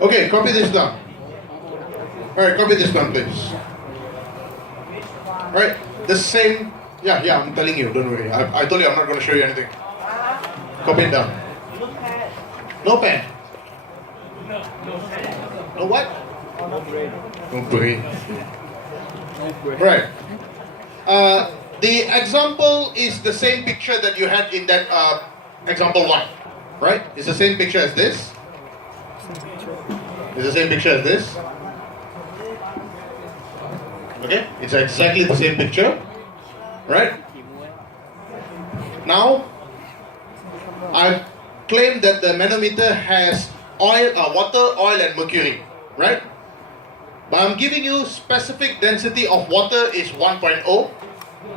Okay, copy this down. Alright, copy this down, please. Alright, the same. Yeah, I'm telling you, don't worry. I told you I'm not going to show you anything. Copy it down. No pen. No what? No brain. Right. The example is the same picture that you had in that example 1. Right? It's the same picture as this. It's the same picture as this. Okay? It's exactly the same picture. Right? Now, I've claimed that the manometer has oil, water, oil and mercury. Right? But I'm giving you specific density of water is 1.0.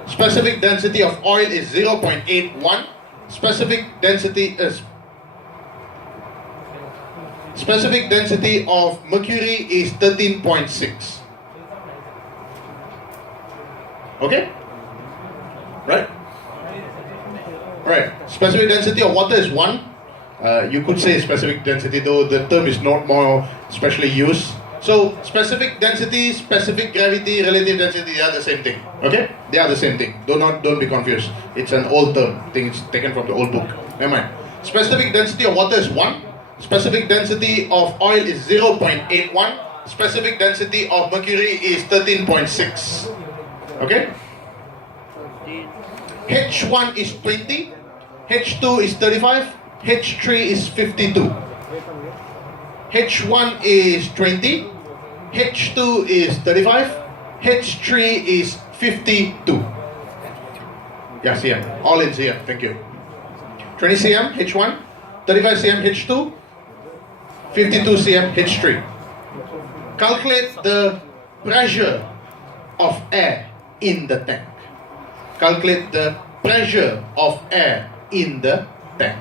Specific density of oil is 0.81. Specific density of mercury is 13.6. Okay? Right? Right. Specific density of water is 1. You could say specific density, though the term is not more specially used. So, specific density, specific gravity, relative density, they are the same thing. Okay? They are the same thing. Don't be confused. It's an old term. I think it's taken from the old book. Never mind. Specific density of water is 1. Specific density of oil is 0.81. Specific density of mercury is 13.6. Okay? H1 is 20. H2 is 35. H3 is 52. H1 is 20. H2 is 35. H3 is 52. Yeah, cm. All in cm. Thank you. 20 cm H1, 35 cm H2, 52 cm H3. Calculate the pressure of air in the tank. Calculate the pressure of air in the tank.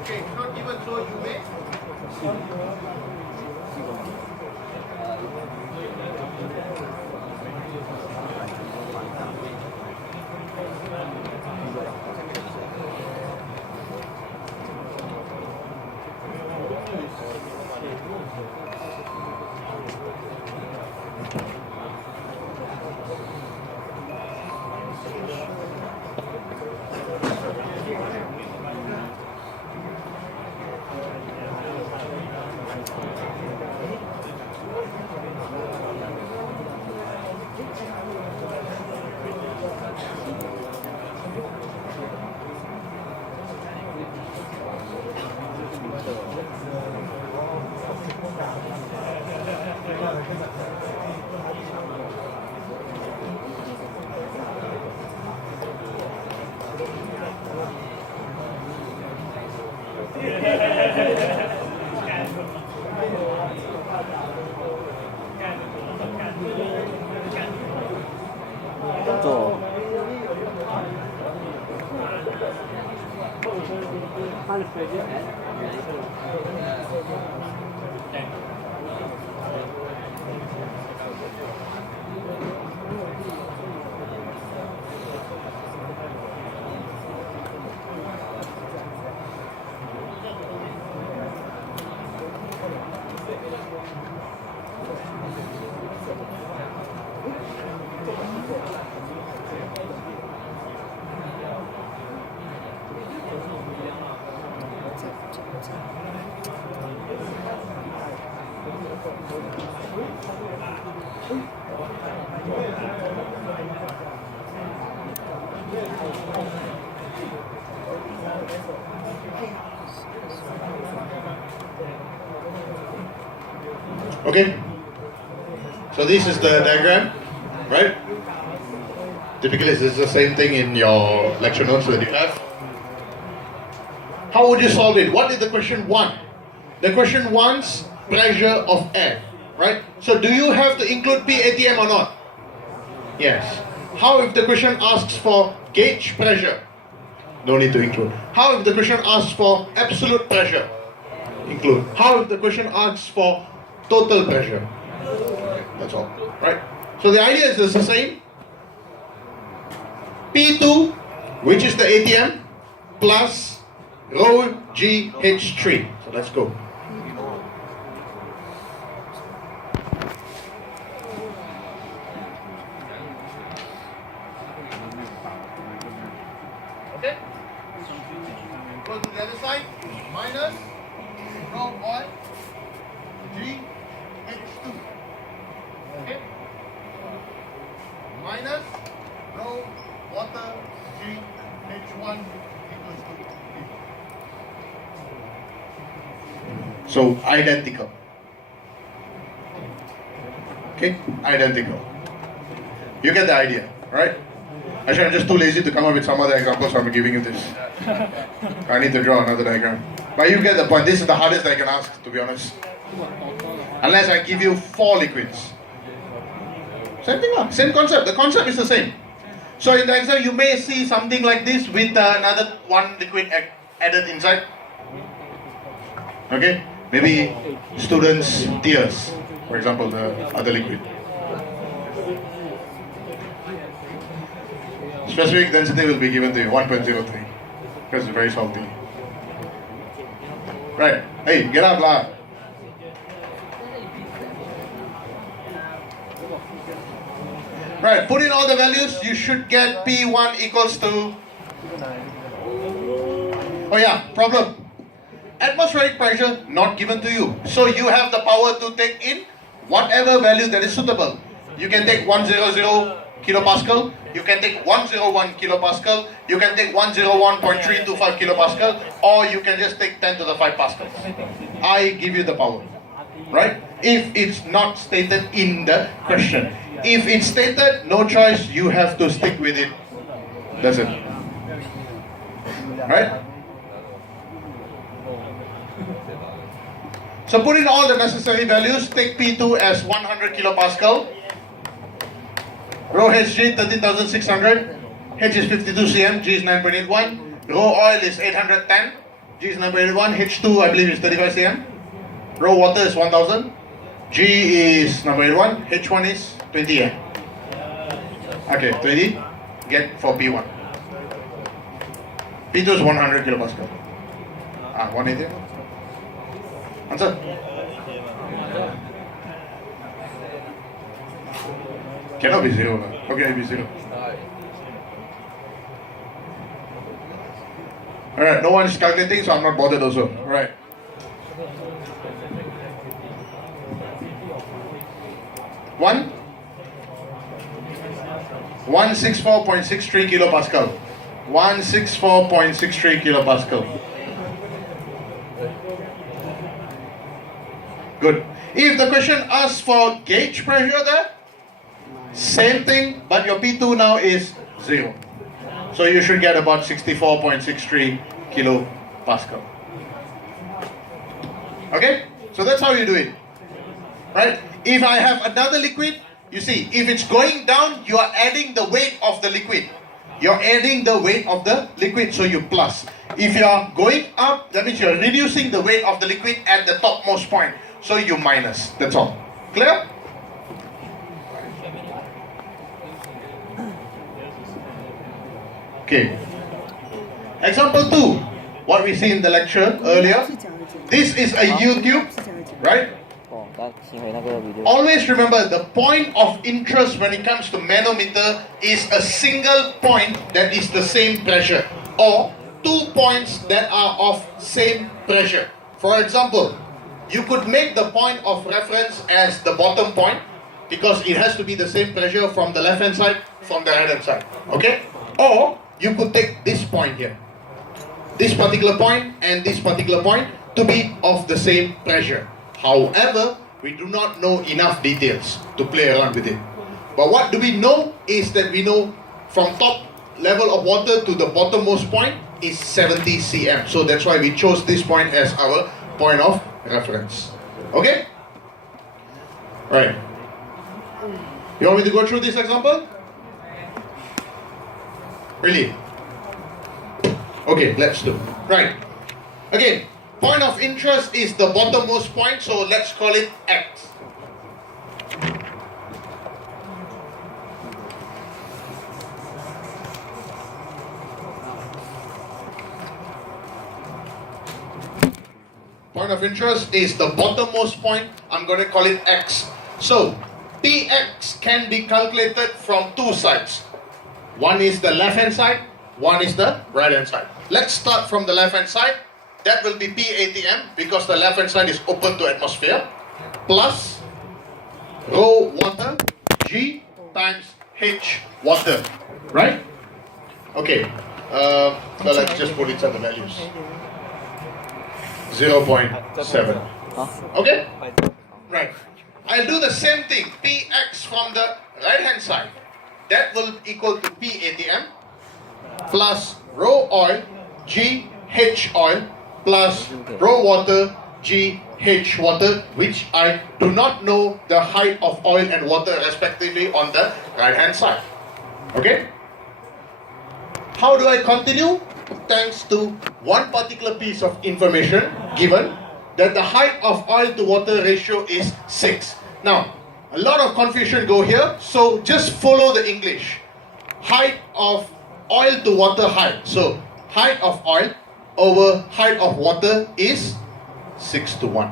Okay, not given, so you may. Okay, so this is the diagram, right? Typically this is the same thing in your lecture notes that you have. How would you solve it? What did the question want? The question wants pressure of air, right? So do you have to include PATM or not? Yes. How if the question asks for gauge pressure? No need to include. How if the question asks for absolute pressure? Include. How if the question asks for total pressure? That's all, right? So the idea is the same. P2, which is the ATM, plus rho GH3. So let's go. Okay? Go to the other side. Minus rho oil GH2. Okay? Minus rho water GH1 equals to P. So identical. Okay? Identical. You get the idea, right? Actually, I'm just too lazy to come up with some other examples, so I'm giving you this. I need to draw another diagram. But you get the point. This is the hardest I can ask, to be honest. Unless I give you 4 liquids. Same thing, same concept. The concept is the same. So in the exam, you may see something like this with another one liquid added inside. Okay? Maybe students' tears, for example, the other liquid. Specific density will be given to you, 1.03, because it's very salty. Right. Hey, get up, lah. Right, put in all the values, you should get P1 equals to... Oh yeah, problem. Atmospheric pressure not given to you. So you have the power to take in whatever value that is suitable. You can take 100 kilopascal, you can take 101 kilopascal, you can take 101.325 kilopascal, or you can just take 10 to the 5 pascals. I give you the power, right? If it's not stated in the question. If it's stated, no choice, you have to stick with it. That's it. Right? So put in all the necessary values, take P2 as 100 kilopascal, rho Hg 13,600, H is 52 cm, G is 9.81, rho oil is 810, G is 9.81, H2 I believe is 35 cm, rho water is 1000, G is 9.81, H1 is 20 m. Okay, 20, get for P1. P2 is 100 kilopascal. 180. Answer. Cannot be 0. Okay, it'll be 0. Alright, no one is calculating, so I'm not bothered also. Alright. One 164.63 kilopascal. 164.63 kilopascal. Good. If the question asks for gauge pressure there, same thing, but your P2 now is 0. So you should get about 64.63 kilopascal. Okay? So that's how you do it. Right? If I have another liquid, you see, if it's going down, you are adding the weight of the liquid. You're adding the weight of the liquid, so you plus. If you are going up, that means you're reducing the weight of the liquid at the topmost point. So you minus. That's all. Clear? Okay. Example 2. What we see in the lecture earlier. This is a U-tube, right? Always remember, the point of interest when it comes to manometer is a single point that is the same pressure, or 2 points that are of same pressure. For example, you could make the point of reference as the bottom point, because it has to be the same pressure from the left hand side, from the right hand side. Okay? Or you could take this point here, this particular point and this particular point to be of the same pressure. However, we do not know enough details to play around with it. But what do we know is that we know from top level of water to the bottommost point is 70 cm. So that's why we chose this point as our point of reference. Okay? Right. You want me to go through this example? Really? Okay, let's do. Right. Again, point of interest is the bottommost point, so let's call it X. Point of interest is the bottommost point. I'm going to call it X. So, Px can be calculated from two sides. One is the left hand side, one is the right hand side. Let's start from the left hand side. That will be P ATM because the left hand side is open to atmosphere, plus rho water G times H water. Right? Okay. So let's just put inside the values. 0.7. Okay? Right. I'll do the same thing. Px from the right hand side. That will equal to P ATM plus rho oil G H oil plus rho water G H water, which I do not know the height of oil and water respectively on the right hand side. Okay? How do I continue? Thanks to one particular piece of information given that the height of oil to water ratio is 6. Now, a lot of confusion go here, so just follow the English. Height of oil to water height. So, height of oil over height of water is 6:1.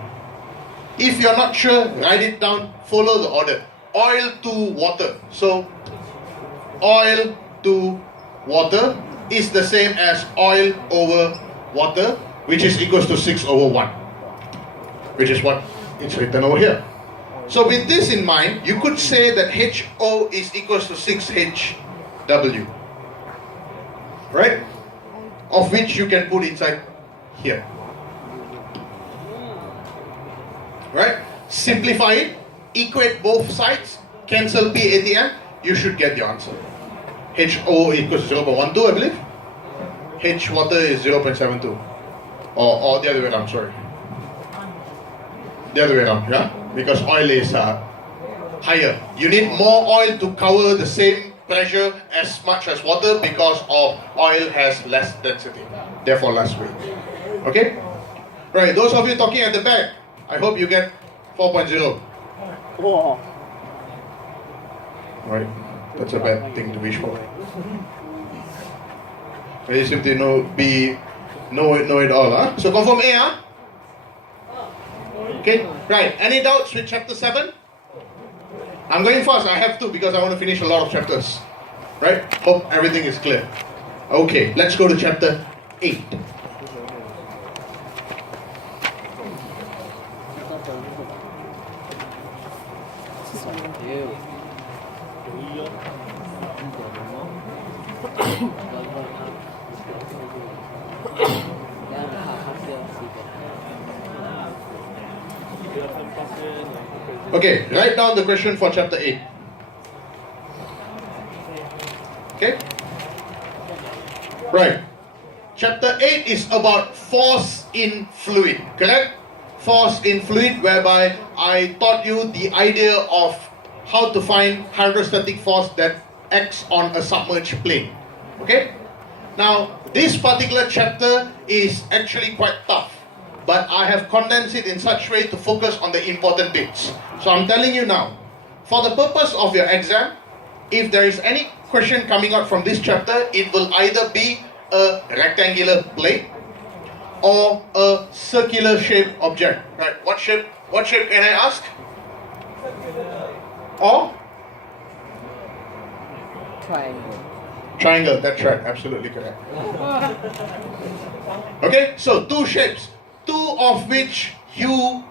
If you're not sure, write it down, follow the order. Oil to water. So, oil to water is the same as oil over water, which is equals to 6/1, which is what it's written over here. So with this in mind, you could say that HO is equals to 6HW, right? Of which you can put inside here, right? Simplify it, equate both sides, cancel P ATM, you should get the answer. HO equals 0.12, I believe. H water is 0.72. Or the other way around, sorry. The other way around, yeah? Because oil is higher. You need more oil to cover the same pressure as much as water because of oil has less density, therefore less weight. Okay? Right, those of you talking at the back, I hope you get 4.0. Wow. Right, that's a bad thing to wish for. You seem to know it all, huh? So confirm A, huh? Okay, right. Any doubts with chapter 7? I'm going fast, I have to because I want to finish a lot of chapters. Right? Hope everything is clear. Okay, let's go to chapter 8. Okay, write down the question for chapter 8. Okay? Right. Chapter 8 is about force in fluid, correct? Force in fluid, whereby I taught you the idea of how to find hydrostatic force that acts on a submerged plane. Okay? Now, this particular chapter is actually quite tough, but I have condensed it in such way to focus on the important bits. So I'm telling you now, for the purpose of your exam, if there is any question coming out from this chapter, it will either be a rectangular plate or a circular shaped object. Right? What shape can I ask? Or? Triangle. Triangle, that's right, absolutely correct. Okay, so two shapes, two of which you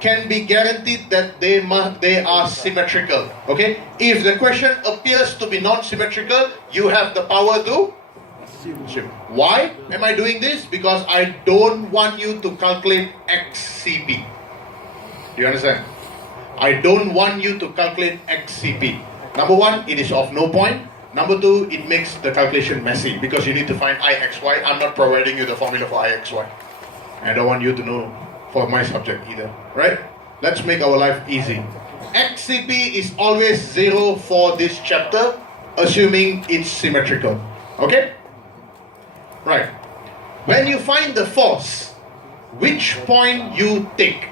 can be guaranteed that they are symmetrical. Okay? If the question appears to be non-symmetrical, you have the power to assume. Why am I doing this? Because I don't want you to calculate XCP. Do you understand? I don't want you to calculate XCP. Number one, it is of no point. Number two, it makes the calculation messy because you need to find IXY. I'm not providing you the formula for IXY. I don't want you to know for my subject either. Right? Let's make our life easy. XCP is always 0 for this chapter, assuming it's symmetrical. Okay? Right. When you find the force, which point you take?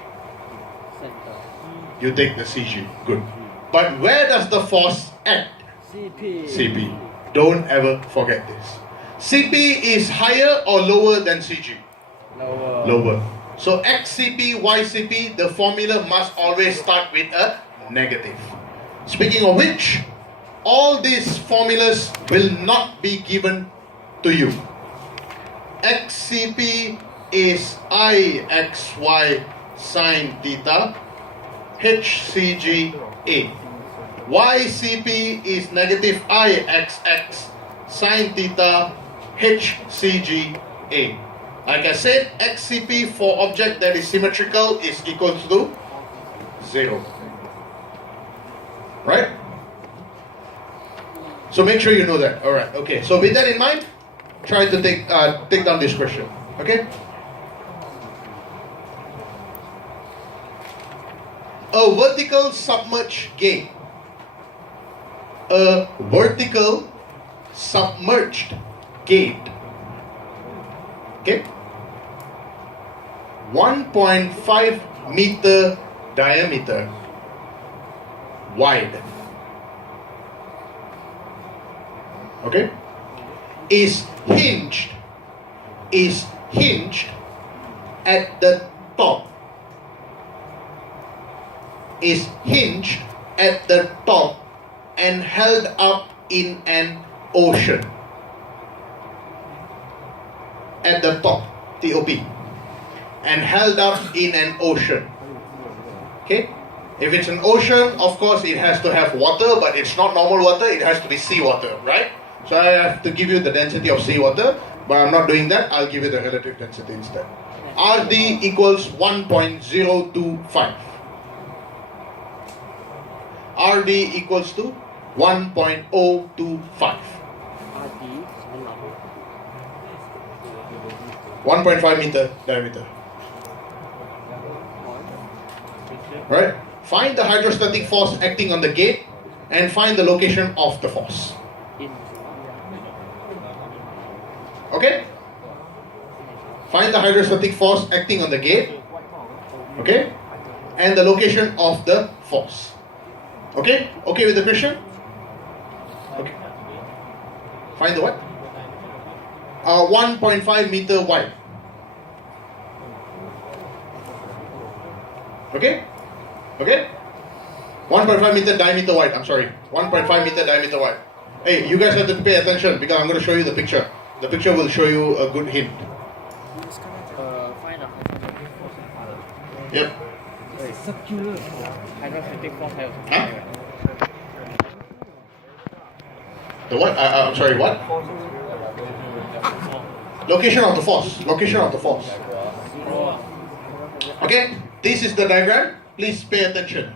You take the CG. Good. But where does the force act? CP. Don't ever forget this. CP is higher or lower than CG? Lower. So XCP, YCP, the formula must always start with a negative. Speaking of which, all these formulas will not be given to you. XCP is IXY sine theta, HCGA. YCP is negative IXX sine theta, HCGA. Like I said, XCP for object that is symmetrical is equal to 0. Right? So make sure you know that. Alright, okay. So with that in mind, try to take down this question. Okay? A vertical submerged gate. A vertical submerged gate. Okay? 1.5 meter diameter, wide. Okay? Is hinged at the top. Is hinged at the top and held up in an ocean. At the top, TOP, and held up in an ocean. Okay? If it's an ocean, of course it has to have water, but it's not normal water, it has to be seawater, right? So I have to give you the density of seawater, but I'm not doing that, I'll give you the relative density instead. RD equals 1.025. RD equals to 1.025. 1.5 meter diameter. Right? Find the hydrostatic force acting on the gate and find the location of the force. Okay? Find the hydrostatic force acting on the gate. Okay? And the location of the force. Okay? Okay with the question? Okay. Find the what? 1.5 meter wide. Okay? Okay? 1.5 meter diameter wide. I'm sorry. 1.5 meter diameter wide. Hey, you guys have to pay attention because I'm going to show you the picture. The picture will show you a good hint. Find a hydrostatic force. Yep. Circular. Hydrostatic force. Huh? The what? I'm sorry, what? Location of the force. Location of the force. Okay? This is the diagram. Please pay attention.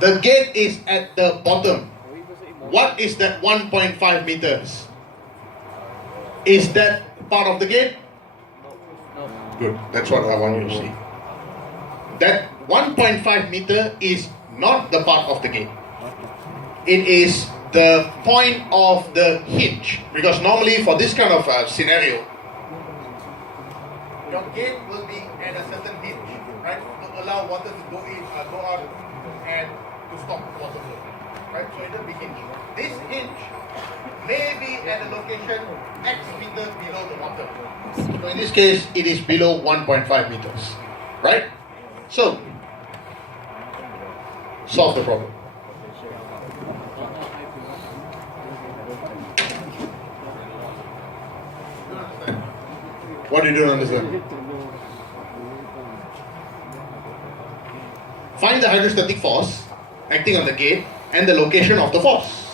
The gate is at the bottom. What is that 1.5 meters? Is that part of the gate? Good. That's what I want you to see. That 1.5 meter is not the part of the gate. It is the point of the hinge. Because normally for this kind of scenario, your gate will be at a certain hinge, right? To allow water to go in, go out, and to stop water flow, right? So it will be hinge. This hinge may be at a location X meter below the water. So in this case, it is below 1.5 meters, right? So, solve the problem. What you don't understand? Find the hydrostatic force acting on the gate and the location of the force.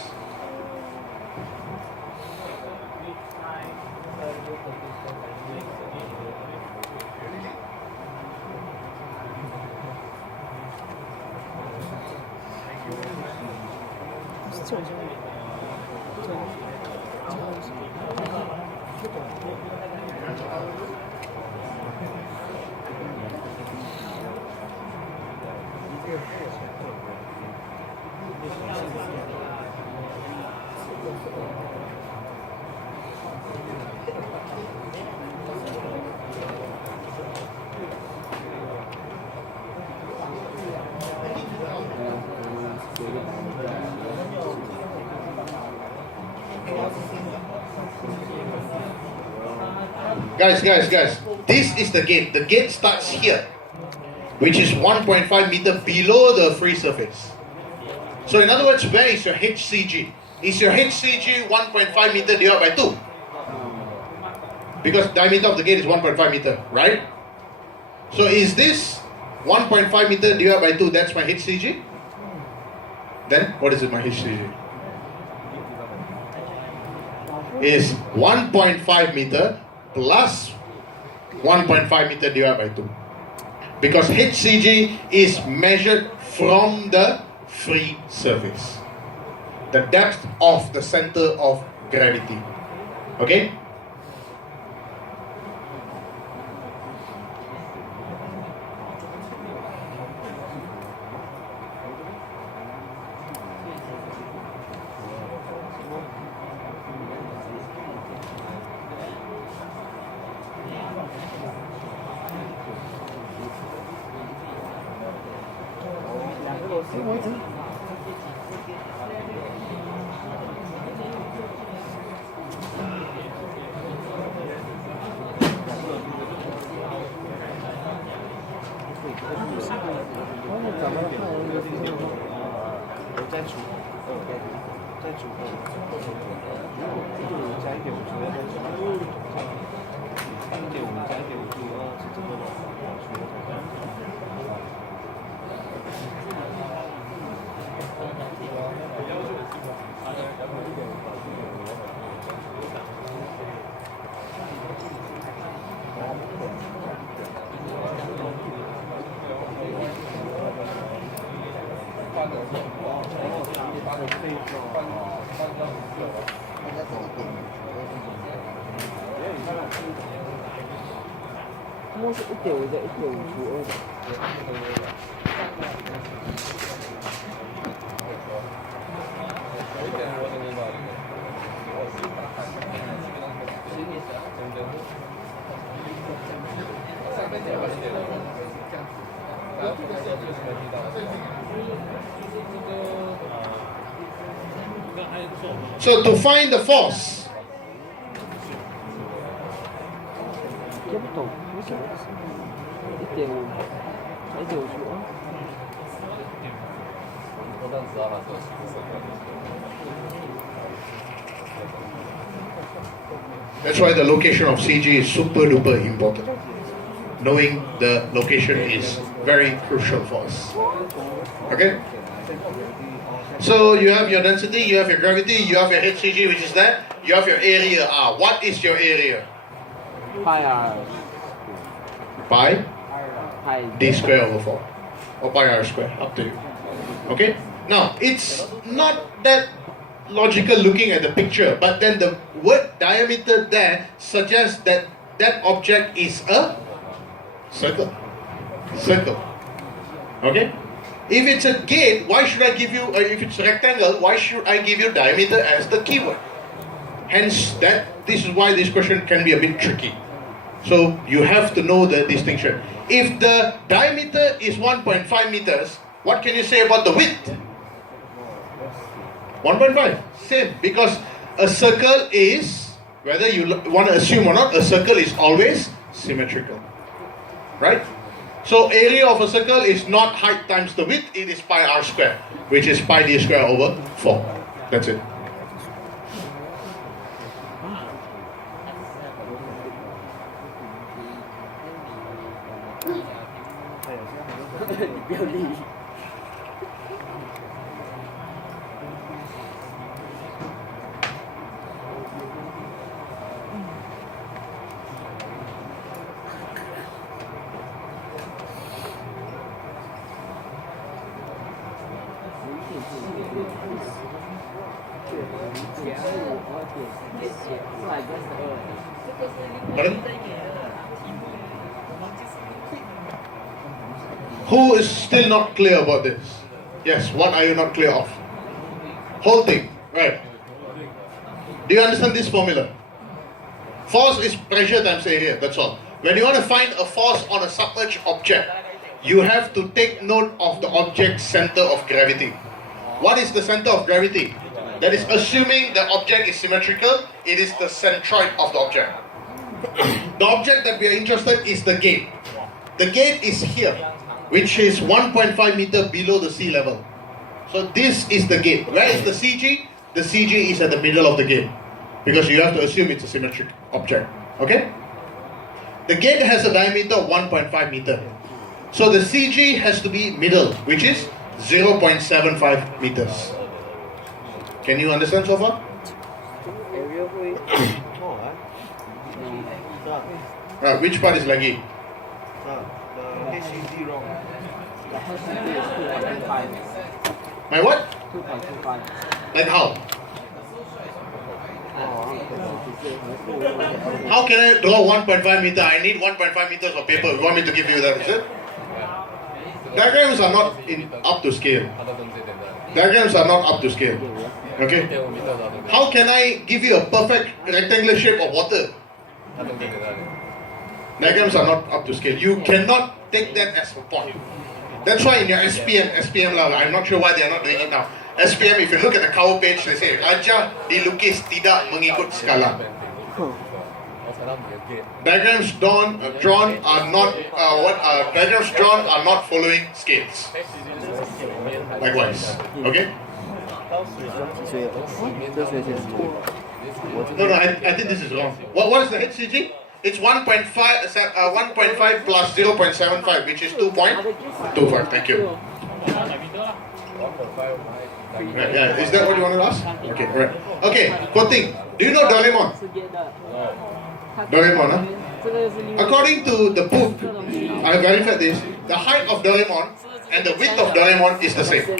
Guys, this is the gate. The gate starts here, which is 1.5 meter below the free surface. So in other words, where is your HCG? Is your HCG 1.5 meter divided by 2? Because diameter of the gate is 1.5 meter, right? So is this 1.5 meter divided by 2? That's my HCG? Then what is it, my HCG? Is 1.5 meter plus 1.5 meter divided by 2. Because HCG is measured from the free surface. The depth of the center of gravity. Okay? So to find the force, that's why the location of CG is super duper important. Knowing the location is very crucial for us. Okay? So you have your density, you have your gravity, you have your HCG, which is that. You have your area R. What is your area? Pi R. Pi Pi D square over 4. Or pi R square. Up to you. Okay? Now, it's not that logical looking at the picture, but then the word diameter there suggests that that object is a circle. Circle. Okay? If it's a gate, why should I give you, if it's a rectangle, why should I give you diameter as the keyword? Hence, this is why this question can be a bit tricky. So, you have to know the distinction. If the diameter is 1.5 meters, what can you say about the width? 1.5. Same. Because a circle is, whether you want to assume or not, a circle is always symmetrical. Right? So area of a circle is not height times the width, it is pi r square, which is pi d square over 4. That's it. 不要理。Pardon? Who is still not clear about this? Yes, what are you not clear of? Whole thing, right? Do you understand this formula? Force is pressure times area, that's all. When you want to find a force on a submerged object, you have to take note of the object's center of gravity. What is the center of gravity? That is assuming the object is symmetrical, it is the centroid of the object. The object that we are interested in is the gate. The gate is here, which is 1.5 meter below the sea level. So this is the gate. Where is the CG? The CG is at the middle of the gate, because you have to assume it's a symmetric object. Okay? The gate has a diameter of 1.5 meter. So the CG has to be middle, which is 0.75 meters. Can you understand so far? Which part is laggy? The HCG wrong. My what? 2.25. Like how? How can I draw 1.5 meter? I need 1.5 meters of paper. You want me to give you that, is it? Diagrams are not up to scale. Diagrams are not up to scale. Okay? How can I give you a perfect rectangular shape of water? Diagrams are not up to scale. You cannot take that as a point. That's why in your SPM lah, I'm not sure why they are not doing it now. SPM, if you look at the cover page, they say Raja dilukis tidak mengikut skala. Diagrams drawn are not diagrams drawn are not following scales. Likewise, okay? No, I think this is wrong. What is the HCG? It's 1.5 plus 0.75, which is 2.25. Thank you. Right, yeah, is that what you want to ask? Okay, right. Okay, quoting. Do you know Doraemon? Doraemon, huh? According to the book, I verified this. The height of Doraemon and the width of Doraemon is the same.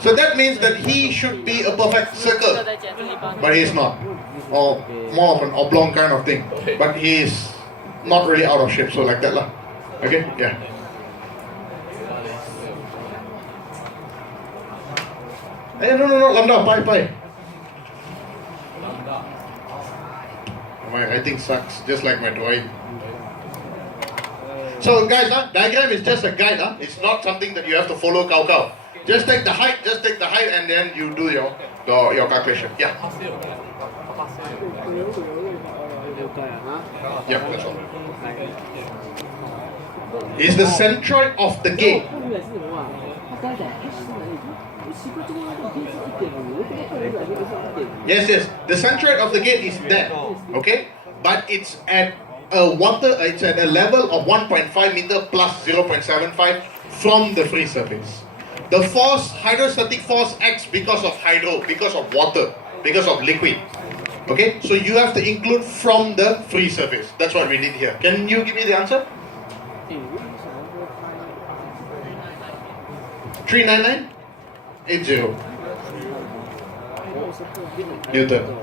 So that means that he should be a perfect circle, but he is not. Or more of an oblong kind of thing. But he is not really out of shape, so like that lah. Okay? Yeah. Hey, no, lambda, pi. My writing sucks, just like my drawing. So guys, diagram is just a guide. It's not something that you have to follow cow. Just take the height, and then you do your calculation. Yeah. Yep, that's all. Is the centroid of the gate. Yes. The centroid of the gate is there. Okay? But it's at a level of 1.5 meter plus 0.75 from the free surface. The force, hydrostatic force, acts because of water, because of liquid. Okay, so you have to include from the free surface. That's what we did here. Can you give me the answer? 39980 Newton.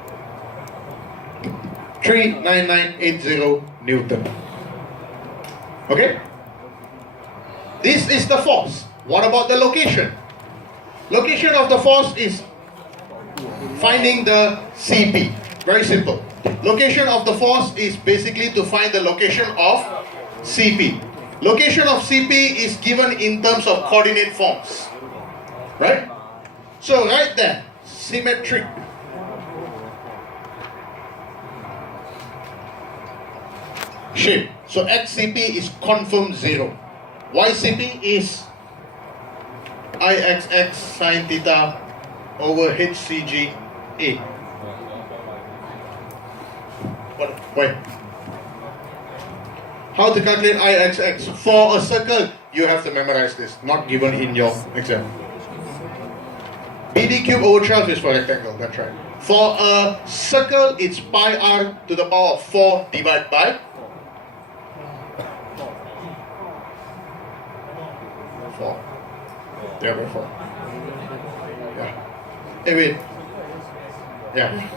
39980 Newton. Okay? This is the force. What about the location? Location of the force is finding the CP. Very simple. Location of the force is basically to find the location of CP. Location of CP is given in terms of coordinate forms. Right? So right there, symmetric. Shape. So XCP is confirmed 0. YCP is IXX sine theta over HCG A. Why? how to calculate Ixx. For a circle, you have to memorize this, not given in your exam. BD cube over 12 is for rectangle, that's right. For a circle, it's pi r to the power of 4 divided by 4. Yeah, by 4. Yeah. Hey, wait. Yeah.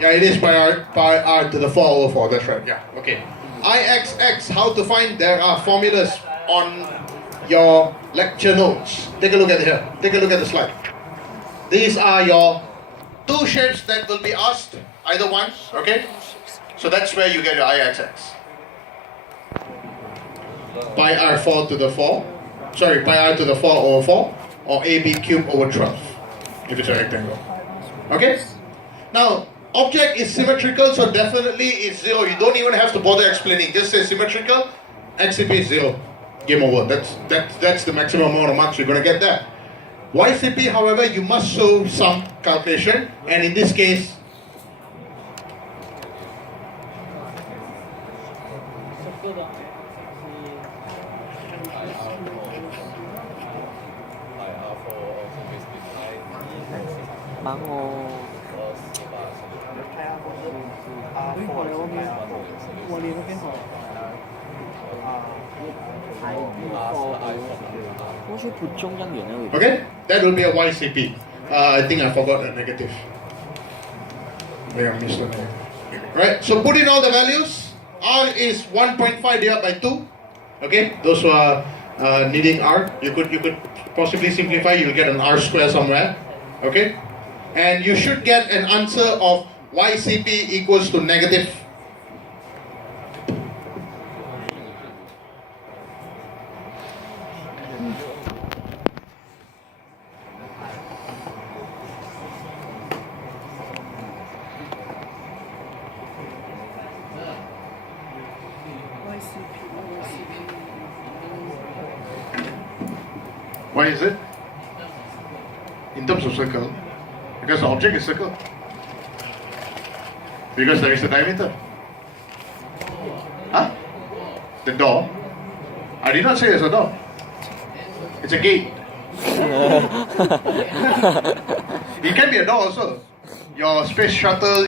Yeah, it is pi r to the 4 over 4, that's right, yeah, okay. Ixx, how to find, there are formulas on your lecture notes. Take a look at here, take a look at the slide. These are your two shapes that will be asked, either one, okay? So that's where you get your Ixx. Pi r4 to the 4, sorry, pi r to the 4 over 4, or ab cubed over 12, if it's a rectangle, okay? Now, object is symmetrical, so definitely it's 0. You don't even have to bother explaining. Just say symmetrical, XCP is 0. Game over. That's the maximum amount of marks you're going to get there. YCP, however, you must show some calculation, and in this case, okay, that will be a YCP. I think I forgot a negative. Maybe I missed a negative. Right, so put in all the values. R is 1.5 divided by 2. Okay, those who are needing R, you could possibly simplify, you'll get an R square somewhere. Okay, and you should get an answer of YCP equals to negative . Why is it? In terms of circle, because the object is circle. Because there is a diameter. Huh? The door? I did not say it's a door. It's a gate. It can be a door also. Your space shuttle